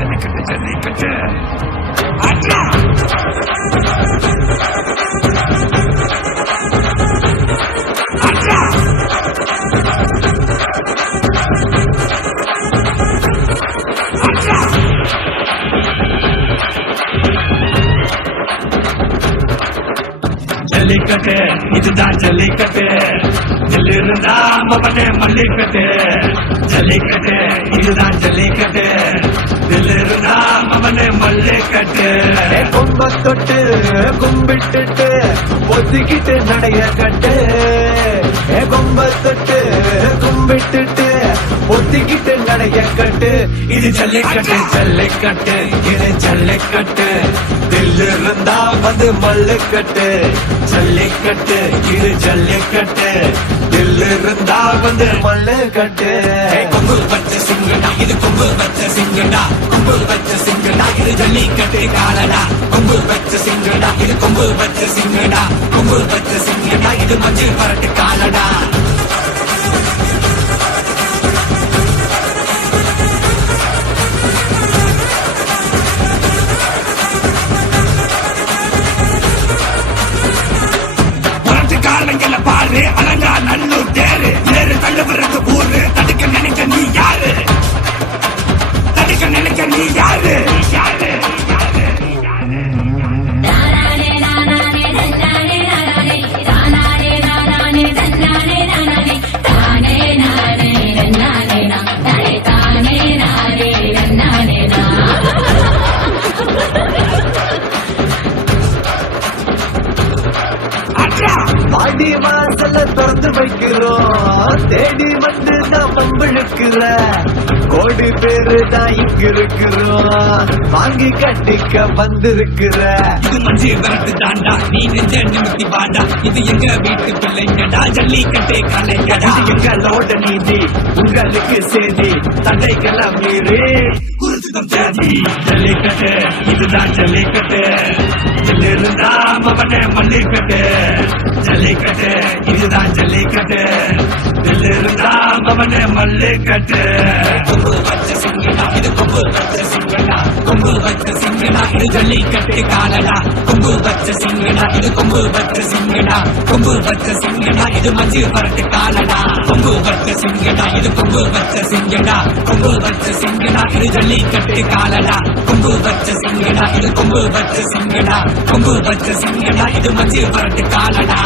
ஜல்லிக்கட்டு ஜல்லிக்கட்டு அட்ரா அட்ரா அட்ரா ஜல்லிக்கட்டு இதுதான் ஜல்லிக்கட்டு ஜல்லிருந்தா மவனே மல்லிக்கட்டு ஜல்லிக்கட்டு இதுதான் ஜல்லிக்கட்டு ஜல்லிருந்தா மவனே மல்லிக்கட்டு கொம்ப தொட்டு கும்பிட்டுட்டு ஒதுக்கிட்டு நடைய கட்டு கொம்ப தொட்டு கும்பிட்டுட்டு ஒதுக்கிட்டு நடைய கட்டு இது ஜல்லிக்கட்டு ஜல்லிக்கட்டு இது ஜல்லிக்கட்டு தில்லு இருந்தா வந்து மல்லுக்கட்டு ஜல்லிக்கட்டு இது ஜல்லிக்கட்டு தில்லு இருந்தா வந்து மல்லுக்கட்டு கொம்பு வச்ச சிங்கடா இது கொம்பு வச்ச சிங்கடா கொம்பு வச்ச சிங்கடா இது ஜல்லிக்கட்டு காலடா கொம்பு வச்ச சிங்கடா இது கொம்பு வச்ச சிங்கடா கொம்பு வச்ச சிங்கடா இது மஞ்சள் பரட்டு காலடா காலங்கள பாரு அலங்கா நல்லூர் தேரு ஏறு தள்ளுபுறது ஊரு தடுக்க நினைக்க நீ யாரு தடுக்க நினைக்க நீ யாரு யாரு வாடி வாசல திறந்து வைக்கிறோம் தேடி வந்து நான் பம்பிழுக்கிற கோடி பேரு தான் இங்க இருக்கிறோம் வாங்கி கட்டிக்க வந்திருக்கிற இது மஞ்சள் விரட்டு தாண்டா நீ நெஞ்ச நிமித்தி வாடா இது எங்க வீட்டு பிள்ளைங்கடா ஜல்லிக்கட்டே கலைஞடா இது எங்களோட நீதி உங்களுக்கு செய்தி தடைக்கெல்லாம் மீறி குறிச்சுதான் தேதி ஜல்லிக்கட்டு இதுதான் ஜல்லிக்கட்டு ஜல்லிருந்தா மவனே மல்லிக்கட்டு ஜல்லிக்கட்டு இதுதான் ஜல்லிக்கட்டு ஜல்லிருந்தா மவனே மல்லிக்கட்டு கொம்பு வச்ச சிங்கடா இது கொம்பு வச்ச சிங்கடா கொம்பு வச்ச சிங்கடா இது ஜல்லிக்கட்டு காலடா கொம்பு வச்ச சிங்கடா இது கொம்பு வச்ச சிங்கடா கொம்பு வச்ச சிங்கடா இது மஞ்சள் பரட்டு காலடா கொம்பு வச்ச சிங்கடா இது கொம்பு வச்ச சிங்கடா கொம்பு வச்ச சிங்கடா இது ஜல்லிக்கட்டு காலடா கொம்பு வச்ச சிங்கடா இது கொம்பு வச்ச சிங்கடா கொம்பு வச்ச சிங்கடா இது மஞ்சள் பரட்டு காலடா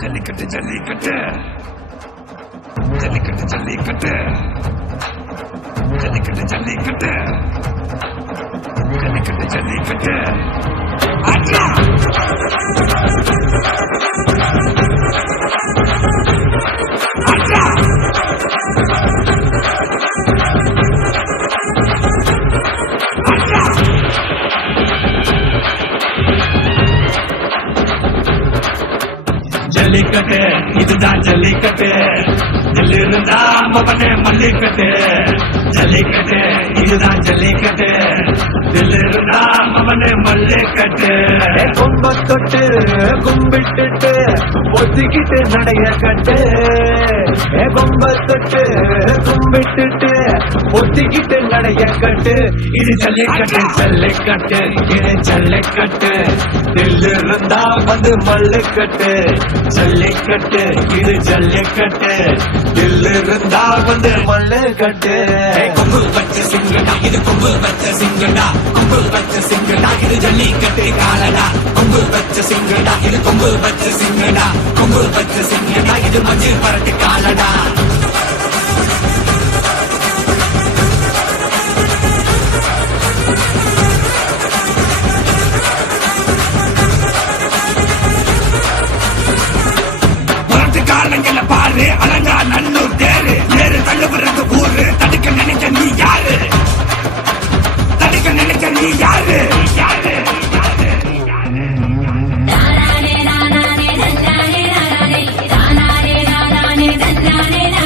ஜல்லிக்கட்டு ஜல்லிக்கட்டு ஜல்லிக்கட்டு ஜல்லிக்கட்டு ஜல்லிக்கட்டு ஜல்லிக்கட்டு ஜல்லிக்கட்டு ஜல்லிக்கட்டு அட்ரா அட்ரா அட்ரா ஜல்லிக்கட்டு இதுதான் ஜல்லிக்கட்டு ஜல்லிருந்தா மவனே மல்லிக்கட்டு ஜல்லிக்கட்டு இதுதான் ஜல்லிக்கட்டு ஜல்லிருந்தா மவனே மல்லிக்கட்டு கொம்ப தொட்டு கும்பிட்டுட்டு ஒதுக்கிட்டு நடைய கட்டு கொம்ப தொட்டு கும்பிட்டுட்டு ஒதுக்கிட்டு நடைய கட்டு இது ஜல்லிக்கட்டு ஜல்லிக்கட்டு இது ஜல்லிக்கட்டு தில்லு இருந்தா வந்து மல்லுக்கட்டு ஜல்லிக்கட்டு இது ஜல்லிக்கட்டு தில்லு இருந்தா வந்து மல்லுக்கட்டு கொம்பு வச்ச சிங்கடா இது கொம்பு வச்ச சிங்கடா கொம்பு வச்ச சிங்கடா இது ஜல்லிக்கட்டு காலடா கொம்பு வச்ச சிங்கடா இது கொம்பு வச்ச சிங்கடா கொம்பு வச்ச சிங்கடா இது மஞ்சள் பரட்டு காலடா காலங்கள பாரு அலங்கா நல்லூர் தேரு ஏறு தள்ளுபுறது ஊரு தடுக்க நினைக்க நீ யாரு தடுக்க நினைக்க நீ யாரு யாரு நானே நானே நானே நானே நானே நானே நானே நானே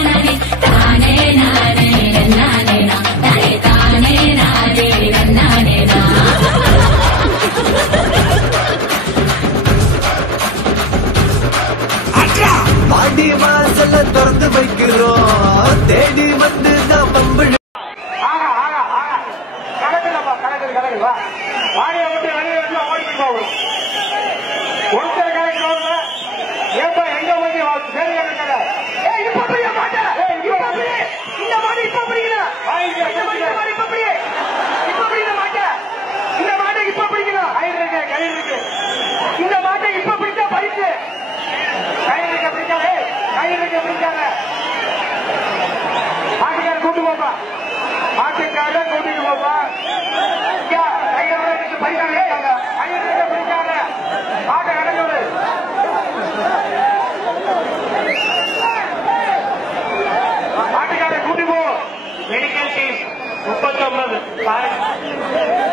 வாசல திறந்து வைக்கிறோம் தேடி வந்து நாம் பம்பு கூட்டு போப்பா மாட்டுக்காக கூட்டிட்டு போப்பா மாட்டை கடந்து மாட்டுக்கார கூட்டி போ மெடிக்கல் டீம் 39